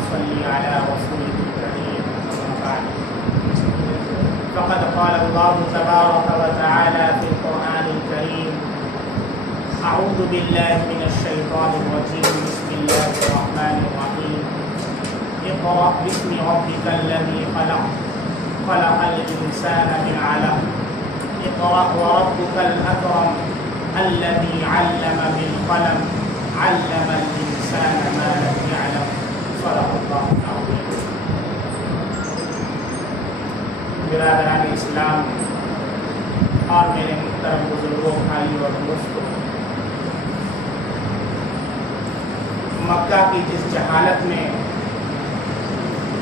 نصلي على رسوله الكريم أما بعد فقد قال الله تبارك وتعالى في القرآن الكريم أعوذ بالله من الشيطان الرجيم بسم الله الرحمن الرحيم اقرأ باسم ربك الذي خلق خلق الإنسان من علق اقرأ وربك الأكرم الذي علم بالقلم علم الإنسان ما لم يعلم صدق الله العظيم. برادران اسلام اور میرے محترم بزرگوں، بھائیوں اور دوستوں، مکہ کی جس جہالت میں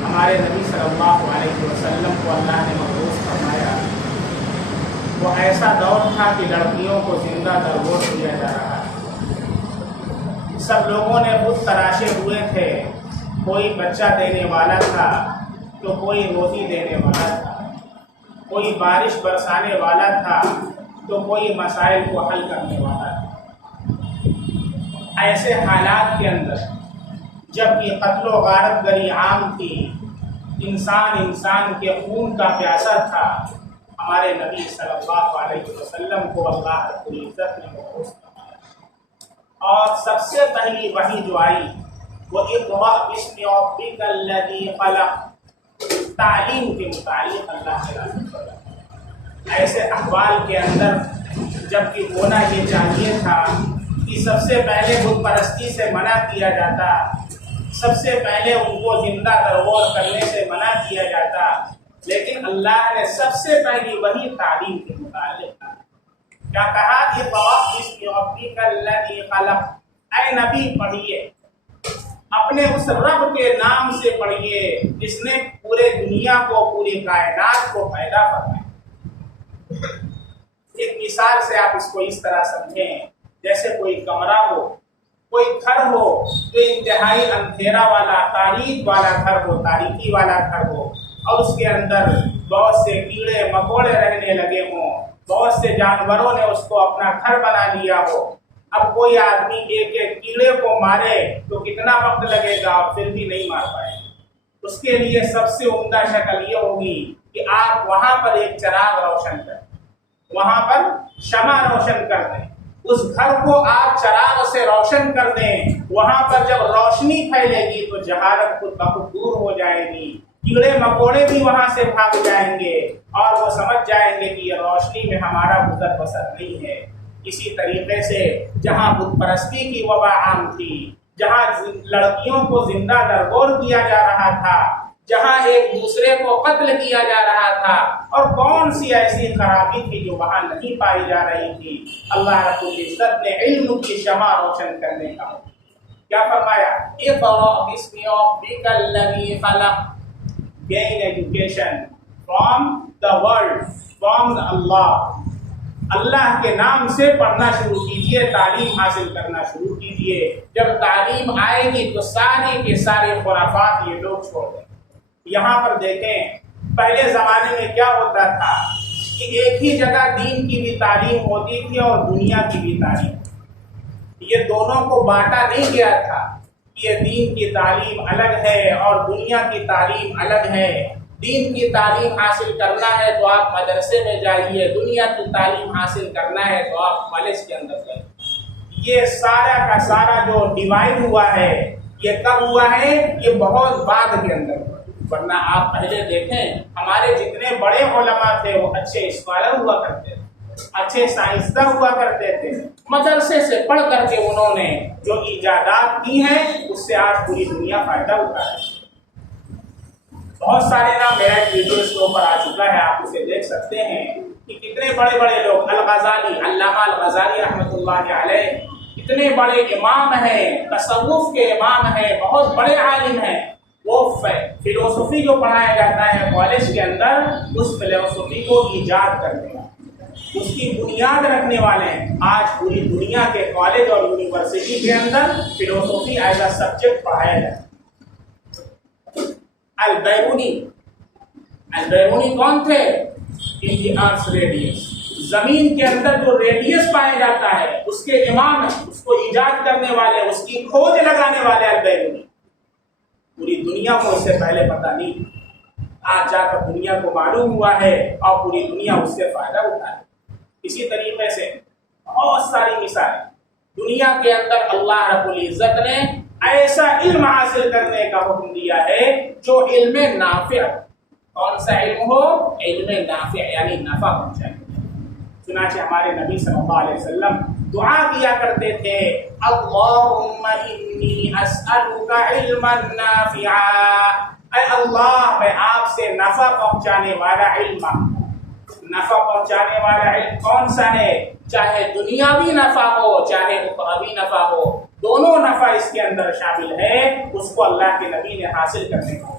ہمارے نبی صلی اللہ علیہ وسلم کو اللہ نے مبعوث فرمایا، وہ ایسا دور تھا کہ لڑکیوں کو زندہ درگور کیا جا رہا ہے. سب لوگوں نے بت تراشے ہوئے تھے، کوئی بچہ دینے والا تھا تو کوئی روزی دینے والا تھا، کوئی بارش برسانے والا تھا تو کوئی مسائل کو حل کرنے والا تھا. ایسے حالات کے اندر جب یہ قتل و غارت گری عام تھی، انسان کے خون کا پیاسا تھا، ہمارے نبی صلی اللہ علیہ وسلم کو اللہ رب العزت نے مبعوث فرمایا. اور سب سے پہلی وحی جو آئی وہ اقرأ باسم ربک الذی خلق، تعلیم کے متعلق اللہ نے نازل فرمایا. ایسے احوال کے اندر جب کہ ہونا یہ چاہیے تھا کہ سب سے پہلے بت پرستی سے منع کیا جاتا، سب سے پہلے ان کو زندہ درگور کرنے سے منع کیا جاتا، لیکن اللہ نے سب سے پہلی وہی تعلیم کے متعلق کیا کہا کہ اقرأ باسم ربک الذی خلق، اے نبی پڑھیے، اپنے اس رب کے نام سے پڑھیے جس نے پورے دنیا کو، پوری کائنات کو پیدا فرمایا. ایک مثال سے آپ اس کو اس طرح سمجھیں، جیسے کوئی کمرہ ہو، کوئی گھر ہو جو انتہائی اندھیرا والا، تاریک والا گھر ہو، تاریکی والا گھر ہو، اور اس کے اندر بہت سے کیڑے مکوڑے رہنے لگے ہوں، بہت سے جانوروں نے اس کو اپنا گھر بنا لیا ہو. اب کوئی آدمی ایک ایک کیڑے کو مارے تو کتنا وقت لگے گا، پھر بھی نہیں مار پائے. اس کے لیے سب سے عمدہ شکل یہ ہوگی کہ آپ وہاں پر ایک چراغ روشن کریں، وہاں پر شمع روشن کر دیں، اس گھر کو آپ چراغ سے روشن کر دیں. وہاں پر جب روشنی پھیلے گی تو جہالت خود بخود دور ہو جائے گی، کیڑے مکوڑے بھی وہاں سے بھاگ جائیں گے اور وہ سمجھ جائیں گے کہ یہ روشنی میں ہمارا گزر بسر نہیں ہے. اسی طریقے سے جہاں بت پرستی کی وبا عام تھی، جہاں لڑکیوں کو زندہ درگور کیا جا رہا تھا، جہاں ایک دوسرے کو قتل کیا جا رہا تھا، اور کون سی ایسی خرابی تھی جو وہاں نہیں پائی جا رہی تھی، اللہ رب العزت نے علم کی شمع روشن کرنے کا کیا فرمایا؟ اقرأ باسم ربک الذی خلق. Gain education from the world, from Allah. اللہ کے نام سے پڑھنا شروع کیجئے، تعلیم حاصل کرنا شروع کیجئے. جب تعلیم آئے گی تو سارے کے سارے خرافات یہ لوگ چھوڑ دیں. یہاں پر دیکھیں پہلے زمانے میں کیا ہوتا تھا کہ ایک ہی جگہ دین کی بھی تعلیم ہوتی تھی اور دنیا کی بھی تعلیم. یہ دونوں کو بانٹا نہیں گیا تھا، یہ دین کی تعلیم الگ ہے اور دنیا کی تعلیم الگ ہے. دین کی تعلیم حاصل کرنا ہے تو آپ مدرسے میں جائیے، دنیا کی تعلیم حاصل کرنا ہے تو آپ کالج کے اندر جائیے. یہ سارا کا سارا جو ڈیوائڈ ہوا ہے یہ کب ہوا ہے؟ یہ بہت بعد کے اندر ہوا. ورنہ آپ پہلے دیکھیں ہمارے جتنے بڑے علماء تھے وہ اچھے اسکالر ہوا کرتے تھے، اچھے سائنسداں ہوا کرتے تھے. مدرسے سے پڑھ کر کے انہوں نے جو ایجادات کی ہیں اس سے آج پوری دنیا فائدہ اٹھا ہے. بہت سارے نام میرا ویڈیوز کے اوپر آ چکا ہے، آپ اسے دیکھ سکتے ہیں کہ کتنے بڑے بڑے لوگ، الغزالی، علامہ الغزالی رحمۃ اللہ علیہ، اتنے بڑے امام ہیں، تصوف کے امام ہیں، بہت بڑے عالم ہیں. وہ فلسفی جو پڑھایا جاتا ہے کالج کے اندر، اس فلسفی کو ایجاد کرنے والے، اس کی بنیاد رکھنے والے ہیں. آج پوری دنیا کے کالج اور یونیورسٹی کے اندر فلسفی ایز اے سبجیکٹ پڑھایا جاتا ہے. البیرونی کون تھے؟ ان دی ارتھ ریڈیس، زمین کے اندر جو ریڈیس پایا جاتا ہے اس کے امام ہیں، اس کو ایجاد کرنے والے، اس کی کھوج لگانے والے البیرونی. پوری دنیا کو اس سے پہلے پتہ نہیں، آج جا کر دنیا کو معلوم ہوا ہے اور پوری دنیا اس سے فائدہ اٹھا ہے۔ اسی طریقے سے بہت ساری مثالیں دنیا کے اندر اللہ رب العزت نے ایسا علم حاصل کرنے کا حکم دیا ہے جو علم نافع، کون سا علم ہو؟ علم نافع، یعنی نفع پہنچائے۔ چنانچہ ہمارے نبی صلی اللہ علیہ وسلم دعا کیا کرتے تھے، اللہم انی اسألک علما نافعا، اے اللہ میں آپ سے نفع پہنچانے والا علم مانگتا ہوں۔ نفع پہنچانے والا علم کون سا ہے؟ چاہے دنیاوی نفع ہو چاہے اخروی نفع ہو، دونوں نفع اس کے اندر شامل ہے، اس کو اللہ کے نبی نے حاصل کرنے کا۔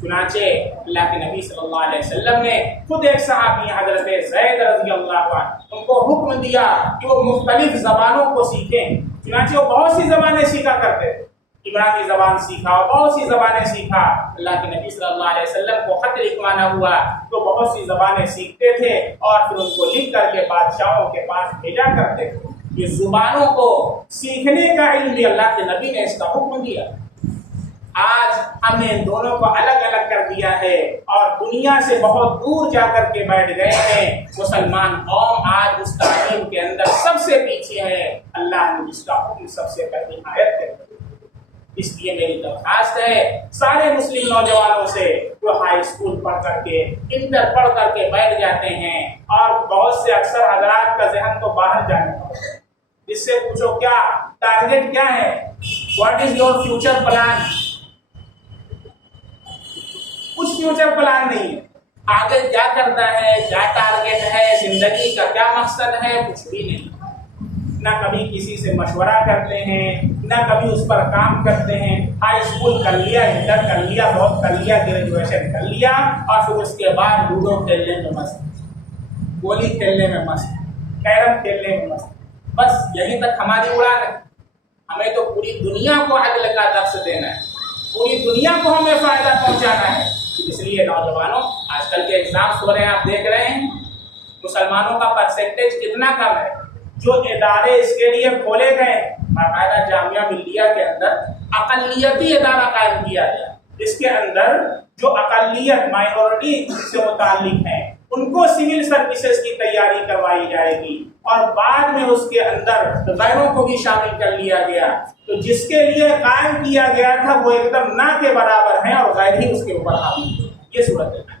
چنانچہ اللہ کے نبی صلی اللہ علیہ وسلم نے خود ایک صحابی حضرت زید رضی اللہ عنہ ان کو حکم دیا کہ وہ مختلف زبانوں کو سیکھیں۔ چنانچہ وہ بہت سی زبانیں سیکھا کرتے تھے، عبرانی زبان سیکھا اور بہت سی زبانیں سیکھا۔ اللہ کے نبی صلی اللہ علیہ وسلم کو خط لکھوانا ہوا تو بہت سی زبانیں سیکھتے تھے اور پھر ان کو لکھ کر کے بادشاہوں کے پاس بھیجا کرتے تھے۔ یہ زبانوں کو سیکھنے کا علم بھی اللہ کے نبی نے اس کا حکم دیا۔ آج ہم نے ان دونوں کو الگ الگ کر دیا ہے اور دنیا سے بہت دور جا کر کے بیٹھ گئے ہیں۔ مسلمان قوم آج اس تعلیم کے اندر سب سے پیچھے ہے، اللہ نے جس کا حکم سب سے پہلے آیت کر دیا۔ اس لیے میری درخواست ہے سارے مسلم نوجوانوں سے جو ہائی اسکول پڑھ کر کے انٹر پڑھ کر کے بیٹھ جاتے ہیں اور بہت سے اکثر حضرات کا ذہن تو باہر جانے کا ہے، جس سے پوچھو کیا ٹارگیٹ کیا ہے، what is your future plan? کچھ فیوچر پلان نہیں ہے، آگے کیا کرنا ہے، کیا ٹارگیٹ ہے، زندگی کا کیا مقصد ہے، کچھ بھی نہیں۔ نہ کبھی کسی سے مشورہ کرتے ہیں، نہ کبھی اس پر کام کرتے ہیں۔ ہائی اسکول کر لیا، انٹر کر لیا، بہت کر لیا، گریجویشن کر لیا اور پھر اس کے بعد لوڈو کھیلنے میں مست، گولی کھیلنے میں مست، کیرم کھیلنے میں مست، بس یہیں تک ہماری اڑان ہے۔ ہمیں تو پوری دنیا کو عدل کا درس دینا ہے، پوری دنیا کو ہمیں فائدہ پہنچانا ہے۔ اس لیے نوجوانوں، آج کل کے ایگزامس ہو رہے ہیں، آپ دیکھ رہے ہیں مسلمانوں کا پرسنٹیج کتنا کم ہے۔ جو ادارے اس کے لیے کھولے گئے، باقاعدہ جامعہ ملیہ کے اندر اقلیتی ادارہ قائم کیا گیا، اس کے اندر جو اقلیت مائنورٹی سے متعلق ہیں ان کو سول سروسز کی تیاری کروائی جائے گی اور بعد میں اس کے اندر غیروں کو بھی شامل کر لیا گیا۔ تو جس کے لیے قائم کیا گیا تھا وہ ایک دم نہ کے برابر ہیں اور غیر ہی اس کے اوپر حاوی ہے۔ یہ صورت ہے۔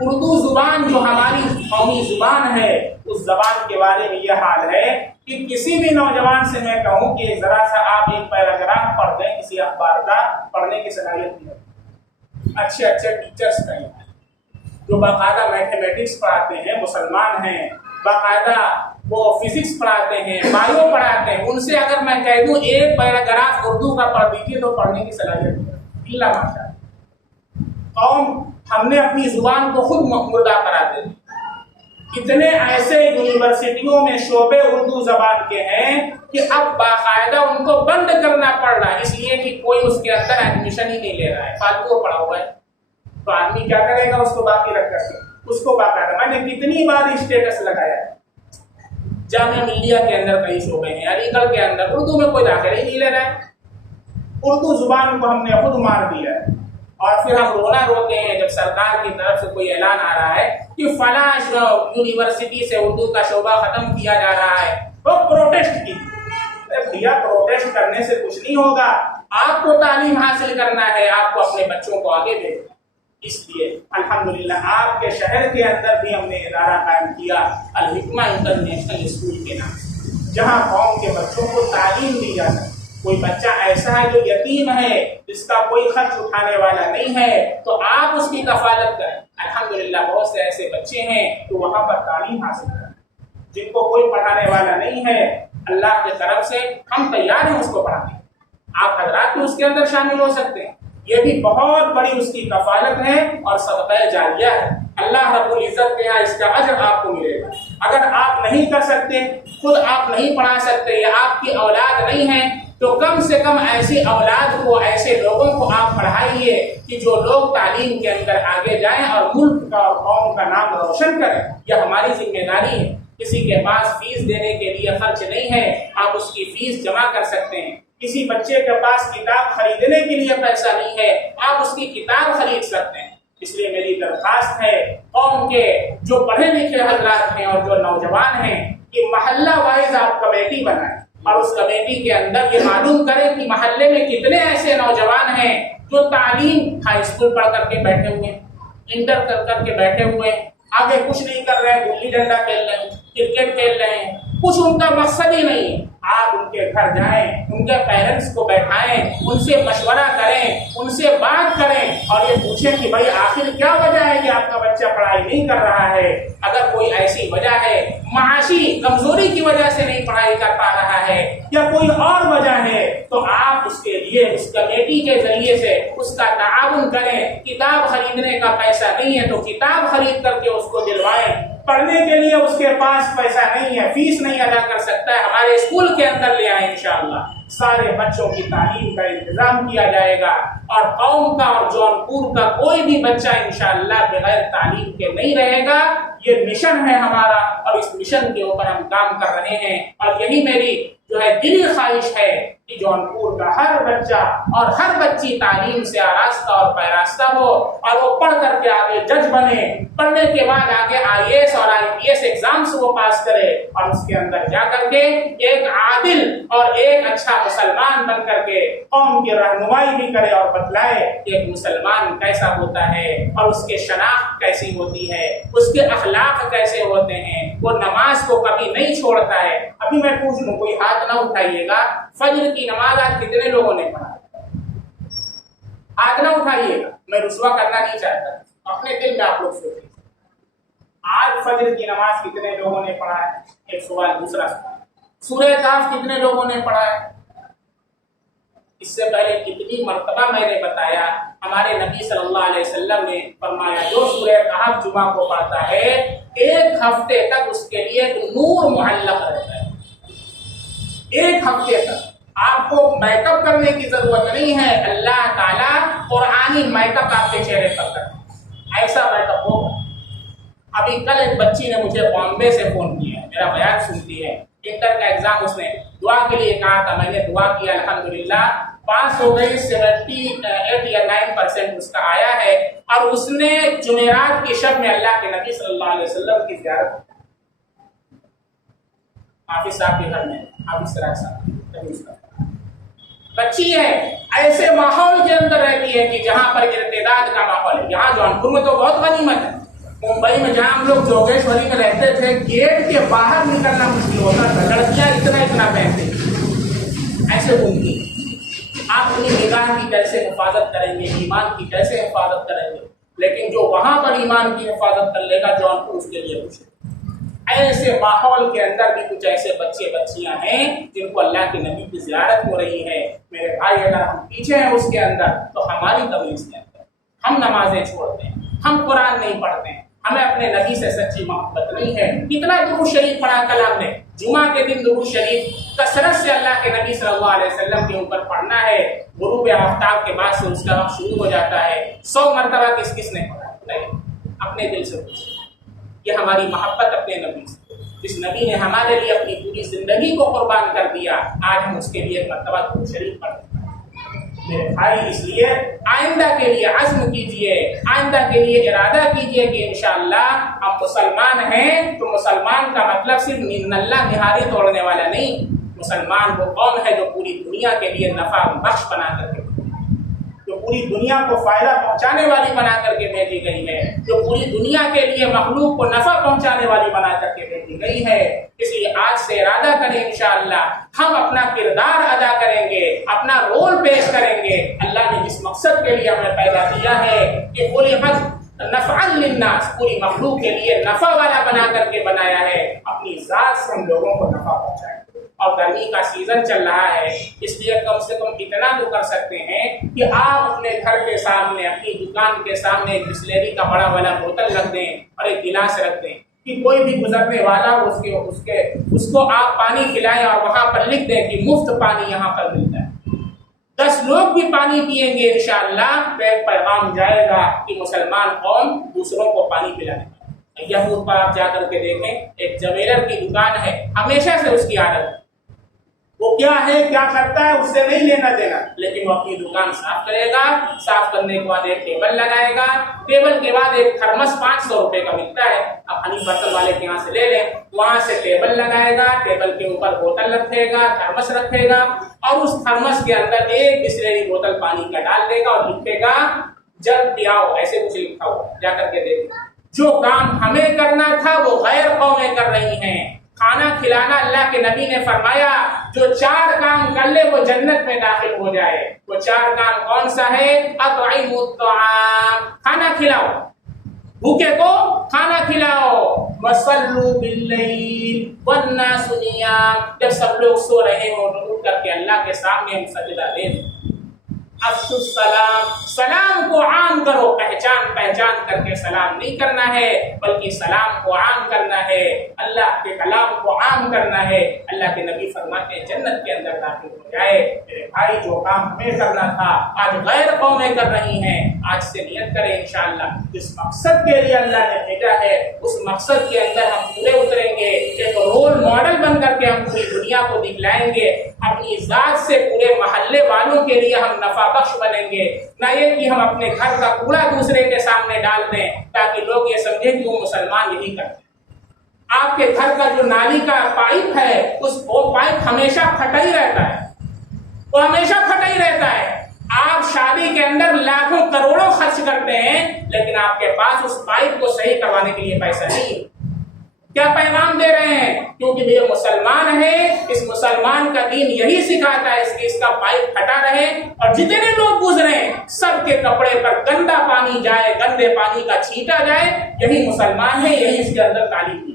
اردو زبان جو ہماری قومی زبان ہے، اس زبان کے بارے میں یہ حال ہے کہ کسی بھی نوجوان سے میں کہوں کہ ذرا سا آپ ایک پیراگراف پڑھ دیں کسی اخبار کا، پڑھنے کی صلاحیت نہیں ہے۔ اچھے اچھے ٹیچرس نہیں ہیں جو باقاعدہ میتھمیٹکس پڑھاتے ہیں، مسلمان ہیں، باقاعدہ وہ فزکس پڑھاتے ہیں، بایو پڑھاتے ہیں، ان سے اگر میں کہہ دوں ایک پیراگراف اردو کا پڑھ دیجیے تو پڑھنے کی صلاحیت نہیں ہے۔ اللہ ماشاء قوم ہم نے اپنی زبان کو خود مردہ کرا دے دی۔ اتنے ایسے یونیورسٹیوں میں شعبے اردو زبان کے ہیں کہ اب باقاعدہ ان کو بند کرنا پڑ رہا ہے، اس لیے کہ کوئی اس کے اندر ایڈمیشن ہی نہیں لے رہا ہے، فالتو پڑا ہوا ہے۔ تو آدمی کیا کرے گا اس کو باقی رکھ کر کے، اس کو باقاعدہ میں نے کتنی بار اسٹیٹس لگایا ہے، جامعہ ملیہ کے اندر کئی شعبے ہیں، علی گڑھ کے اندر اردو میں کوئی داخلہ ہی نہیں لے رہا ہے۔ اردو زبان کو ہم نے خود مار دیا ہے اور پھر ہم رونا روتے ہیں جب سرکار کی طرف سے کوئی اعلان آ رہا ہے کہ فلاں یونیورسٹی سے اردو کا شعبہ ختم کیا جا رہا ہے، تو پروٹیسٹ کی۔ بھیا پروٹیسٹ کرنے سے کچھ نہیں ہوگا، آپ کو تعلیم حاصل کرنا ہے، آپ کو اپنے بچوں کو آگے بھیجنا۔ اس لیے الحمدللہ آپ کے شہر کے اندر بھی ہم نے ادارہ قائم کیا الحکمہ انٹرنیشنل اسکول کے نام سے، جہاں قوم کے بچوں کو تعلیم دی جا سکے۔ کوئی بچہ ایسا ہے جو یتیم ہے، جس کا کوئی خرچ اٹھانے والا نہیں ہے، تو آپ اس کی کفالت کریں۔ الحمدللہ بہت سے ایسے بچے ہیں تو وہاں پر تعلیم حاصل کریں، جن کو کوئی پڑھانے والا نہیں ہے، اللہ کی طرف سے ہم تیار ہیں اس کو پڑھانے۔ آپ حضرات بھی اس کے اندر شامل ہو سکتے ہیں، یہ بھی بہت بڑی اس کی کفالت ہے اور صدقہ جاریہ ہے۔ اللہ رب العزت کے یہاں اس کا اجر آپ کو ملے گا۔ اگر آپ نہیں کر سکتے، خود آپ نہیں پڑھا سکتے یا آپ کی اولاد نہیں ہے، تو کم سے کم ایسی اولاد کو، ایسے لوگوں کو آپ پڑھائیے کہ جو لوگ تعلیم کے اندر آگے جائیں اور ملک کا اور قوم کا نام روشن کریں۔ یہ ہماری ذمہ داری ہے۔ کسی کے پاس فیس دینے کے لیے خرچ نہیں ہے، آپ اس کی فیس جمع کر سکتے ہیں۔ کسی بچے کے پاس کتاب خریدنے کے لیے پیسہ نہیں ہے، آپ اس کی کتاب خرید سکتے ہیں۔ اس لیے میری درخواست ہے قوم کے جو پڑھے لکھے حضرات ہیں اور جو نوجوان ہیں کہ محلہ وائز آپ کمیٹی بنائیں اور اس کمیٹی کے اندر یہ معلوم کریں کہ محلے میں کتنے ایسے نوجوان ہیں جو تعلیم ہائی اسکول پڑھ کر کے بیٹھے ہوئے ہیں، انٹر کر کے بیٹھے ہوئے ہیں، آگے کچھ نہیں کر رہے ہیں، گلی ڈنڈا کھیل رہے ہیں، کرکٹ کھیل رہے ہیں، کچھ ان کا مقصد ہی نہیں ہے۔ آپ ان کے گھر جائیں، ان کے پیرنٹس کو بیٹھائیں، ان سے مشورہ کریں، ان سے بات کریں اور یہ پوچھیں کہ بھائی آخر کیا وجہ ہے کہ آپ کا بچہ پڑھائی نہیں کر رہا ہے۔ اگر کوئی ایسی وجہ ہے، معاشی کمزوری کی وجہ سے نہیں پڑھائی کر پا رہا ہے یا کوئی اور وجہ ہے، تو آپ اس کے لیے اس کمیٹی کے ذریعے سے اس کا تعاون کریں۔ کتاب خریدنے کا پیسہ نہیں ہے تو کتاب خرید کر کے اس کو دلوائیں۔ پڑھنے کے لیے اس کے پاس پیسہ نہیں ہے، فیس نہیں ادا کر سکتا ہے، ہمارے اسکول کے اندر لے آئیں، انشاءاللہ سارے بچوں کی تعلیم کا انتظام کیا جائے گا اور قوم کا اور جونپور کا کوئی بھی بچہ انشاءاللہ بغیر تعلیم کے نہیں رہے گا۔ یہ مشن ہے ہمارا اور اس مشن کے اوپر ہم کام کر رہے ہیں اور یہی میری دلی خواہش ہے کہ جونپور کا ہر بچہ اور ہر بچی تعلیم سے آراستہ اور پیراستہ ہو اور وہ پڑھ کر کے آگے جج بنے، پڑھنے کے بعد آگے IAS اور IPS ایگزامس وہ پاس کرے اور اس کے اندر جا کر کے ایک عادل اور ایک اچھا مسلمان بن کر کے قوم کی رہنمائی بھی کرے اور بتلائے کہ ایک مسلمان کیسا ہوتا ہے اور اس کے شناخت کیسی ہوتی ہے، اس کے اخلاق کیسے ہوتے ہیں، وہ نماز کو کبھی نہیں چھوڑتا ہے۔ ابھی میں پوچھ لوں، کوئی ہاتھ نہ اٹھائیے گا، فجر کی نماز آج کتنے لوگوں نے پڑھا؟ ہاتھ نہ اٹھائیے گا، میں رسوا کرنا نہیں چاہتا، اپنے دل میں آپ لوگ سوچیں آج فجر کی نماز کتنے لوگوں نے پڑھا ہے؟ ایک سوال۔ دوسرا سوال، سورہ کہف کتنے لوگوں نے پڑھا ہے؟ اس سے پہلے کتنی مرتبہ میں نے بتایا، ہمارے نبی صلی اللہ علیہ وسلم نے فرمایا جو سورہ کہف جمعہ کو پڑھتا ہے ایک ہفتے تک اس کے لیے ایک نور معلق رہتا ہے۔ ایک ہفتے تک آپ کو میک اپ کرنے کی ضرورت نہیں ہے، اللہ تعالیٰ قرآنی میک اپ آپ کے چہرے پر کرے، ایسا میک اپ ہوگا۔ ابھی کل ایک بچی نے مجھے بامبے سے فون کیا، میرا بیان سنتی ہے، انٹر کا ایگزام اس نے دعا کے لیے کہا تھا، میں نے دعا کیا، الحمدللہ پاس ہو گئی، 78 یا 9% اس کا آیا ہے اور اس نے جمعرات کی شب میں اللہ کے نبی صلی اللہ علیہ وسلم کی زیارت حافظ صاحب کے گھر میں، حافظ سراج صاحب بچی ہے، ایسے ماحول کے اندر رہتی ہے کہ جہاں پر ارتداد کا ماحول ہے۔ یہاں جونپور میں تو بہت غنیمت ہے، ممبئی میں جہاں ہم لوگ جوگیشوری میں رہتے تھے گیٹ کے باہر نکلنا مشکل ہوتا تھا، لڑکیاں اتنا پہنتے ایسے گھومتی۔ آپ اپنی نگاہ کی کیسے حفاظت کریں گے، ایمان کی کیسے حفاظت کریں گے، لیکن جو وہاں پر ایمان کی حفاظت کر لے گا جونپور اس کے لیے کچھ ایسے ماحول کے اندر بھی کچھ ایسے بچے بچیاں ہیں جن کو اللہ کے نبی کی زیارت ہو رہی ہے۔ میرے بھائی اگر ہم پیچھے ہیں اس کے اندر تو ہماری تمیز کے اندر ہم نمازیں چھوڑتے ہیں، ہم قرآن نہیں پڑھتے ہیں، ہمیں اپنے نبی سے سچی محبت نہیں ہے۔ کتنا درود شریف پڑھا کل ہم نے، جمعہ کے دن درود شریف کثرت سے اللہ کے نبی صلی اللہ علیہ وسلم کے اوپر پڑھنا ہے۔ غروب آفتاب کے بعد سے اس کا وقت شروع ہو جاتا ہے، 100 مرتبہ کس نے پڑھا؟ اپنے دل سے پوچھیں، یہ ہماری محبت اپنے نبی سے، جس نبی نے ہمارے لیے اپنی پوری زندگی کو قربان کر دیا، آج ہم اس کے لیے ایک مرتبہ درود شریف پڑھتے ہیں۔ میرے بھائی اس لیے آئندہ کے لیے عزم کیجئے، آئندہ کے لیے ارادہ کیجئے کہ انشاءاللہ ہم مسلمان ہیں تو مسلمان کا مطلب صرف اللہ نہاری توڑنے والا نہیں، مسلمان وہ قوم ہے جو پوری دنیا کے لیے نفع بخش بنا کر کے، جو پوری دنیا کو فائدہ پہنچانے والی بنا کر کے بھیجی گئی ہے، جو پوری دنیا کے لیے مخلوق کو نفع پہنچانے والی بنا کر کے بھیجی گئی ہے۔ اس لیے آج سے ارادہ کریں انشاءاللہ ہم اپنا کردار ادا کریں گے، اپنا رول پیش کریں گے۔ اللہ نے جس مقصد کے لیے ہمیں پیدا کیا ہے کہ خلقت نفعا للناس، پوری مخلوق کے لیے نفع والا بنا کر کے بنایا ہے، اپنی ذات سے ہم لوگوں کو نفع پہنچائیں۔ اور گرمی کا سیزن چل رہا ہے، اس لیے کم سے کم اتنا تو کر سکتے ہیں کہ آپ اپنے گھر کے سامنے، اپنی دکان کے سامنے ایک بسلیری کا بڑا والا بوتل رکھ دیں اور ایک گلاس رکھ دیں کہ کوئی بھی گزرنے والا اس کو آپ پانی پلائیں اور وہاں پر لکھ دیں کہ مفت پانی یہاں پر ملتا ہے۔ 10 لوگ بھی پانی پیئیں گے انشاءاللہ تو ایک پیغام جائے گا کہ مسلمان قوم دوسروں کو پانی پلانے۔ یہود پر آپ جا کر کے دیکھیں، ایک جویلر کی دکان ہے، ہمیشہ سے اس کی عادت ہے، وہ کیا ہے کیا کرتا ہے اس سے نہیں لینا دینا، لیکن وہ اپنی دکان صاف کرے گا، صاف کرنے کے بعد ایک ٹیبل لگائے گا، ٹیبل کے بعد ایک تھرمس 500 روپے کا ملتا ہے، اب ہنی برتن والے کے یہاں سے لے لیں، وہاں سے ٹیبل لگائے گا، ٹیبل کے اوپر بوتل رکھے گا، تھرمس رکھے گا، اور اس تھرمس کے اندر ایک بسلری بوتل پانی کا ڈال دے گا اور لکھے گا جل پیاؤ، ایسے کچھ لکھا ہوا، جا کر کے دیکھیں۔ جو کام ہمیں کرنا تھا وہ غیر قومیں کر رہی ہیں۔ کھانا کھلانا، اللہ کے نبی نے فرمایا جو 4 کام کر لے وہ جنت میں داخل ہو جائے۔ وہ 4 کام کون سا ہے؟ اطعموا الطعام، کھانا کھلاؤ، بھوکے کو کھانا کھلاؤ، وصلوا باللیل والناس نیام، جب سب لوگ سو رہے ہوں تو اٹھ کر کے اللہ کے سامنے ہم سجدہ دیں۔ افشوا السلام، سلام کو عام کرو، پہچان کر کے سلام نہیں کرنا ہے بلکہ سلام کو عام کرنا ہے، اللہ کے کلام کو عام کرنا ہے۔ اللہ کے نبی فرماتے ہیں جنت کے اندر داخل ہو جائے۔ میرے بھائی جو کام ہمیں کرنا تھا آج غیر قومیں کر رہی ہیں، آج سے نیت کریں انشاءاللہ جس مقصد کے لیے اللہ نے بھیجا ہے اس مقصد کے اندر ہم پورے اتریں گے، ایک رول ماڈل بن کر کے ہم پوری دنیا کو دکھلائیں گے، اپنی ذات سے پورے محلے والوں کے لیے ہم نفع بخش بنیں گے، نہ یہ کہ ہم اپنے گھر کا کوڑا دوسرے کے سامنے ڈال دیں تاکہ لوگ یہ سمجھیں کہ وہ مسلمان یہی کرتے ہیں۔ آپ کے گھر کا جو نالی کا پائپ ہے وہ پائپ ہمیشہ پھٹا ہی رہتا ہے، وہ ہمیشہ پھٹا ہی رہتا ہے۔ آپ شادی کے اندر لاکھوں کروڑوں خرچ کرتے ہیں لیکن آپ کے پاس اس پائپ کو صحیح کروانے کے لیے پیسہ نہیں۔ کیا پیغام دے رہے ہیں؟ کیونکہ یہ مسلمان ہے، اس مسلمان کا دین یہی سکھاتا ہے کہ اس کا پائپ پھٹا رہے اور جتنے لوگ گزرے سب کے کپڑے پر گندا پانی جائے، گندے پانی کا چھینٹا جائے، یہی مسلمان ہے، یہی اس کے اندر تعلیم دی۔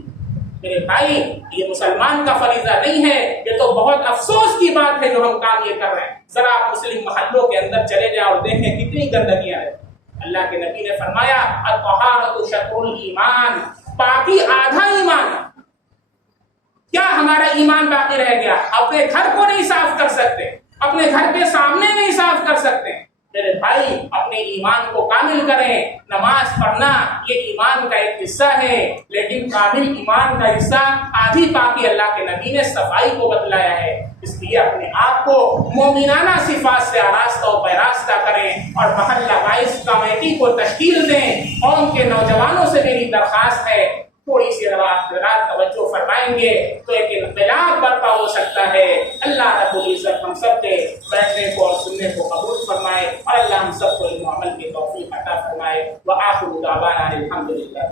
میرے بھائی یہ مسلمان کا فریضہ نہیں ہے، یہ تو بہت افسوس کی بات ہے جو ہم کام یہ کر رہے ہیں۔ ذرا آپ مسلم محلوں کے اندر چلے جائیں اور دیکھیں کتنی گندگیاں ہیں۔ اللہ کے نبی نے فرمایا الطہارۃ شطر الایمان، باقی آدھا ایمان۔ کیا ہمارا ایمان باقی رہ گیا؟ اپنے گھر کو نہیں صاف کر سکتے، اپنے گھر کے سامنے نہیں صاف کر سکتے۔ میرے بھائی اپنے ایمان کو کامل کریں۔ نماز پڑھنا یہ ایمان کا ایک حصہ ہے لیکن کامل ایمان کا حصہ آدھی پاکی اللہ کے نبی نے صفائی کو بتلایا ہے۔ اس لیے اپنے آپ کو مومنانہ صفات سے آراستہ و پیراستہ کریں اور محلہ وائز کمیٹی کو تشکیل دیں۔ قوم کے نوجوانوں سے میری درخواست ہے تھوڑی سی رات توجہ فرمائیں گے تو ایک انقلاب برپا ہو سکتا ہے۔ اللہ رب العزت ہم سب کے بیٹھنے کو اور سننے کو قبول فرمائے اور اللہ ہم سب کو علم و عمل کی توفیق عطا فرمائے۔ وآخر دعوانا الحمدللہ۔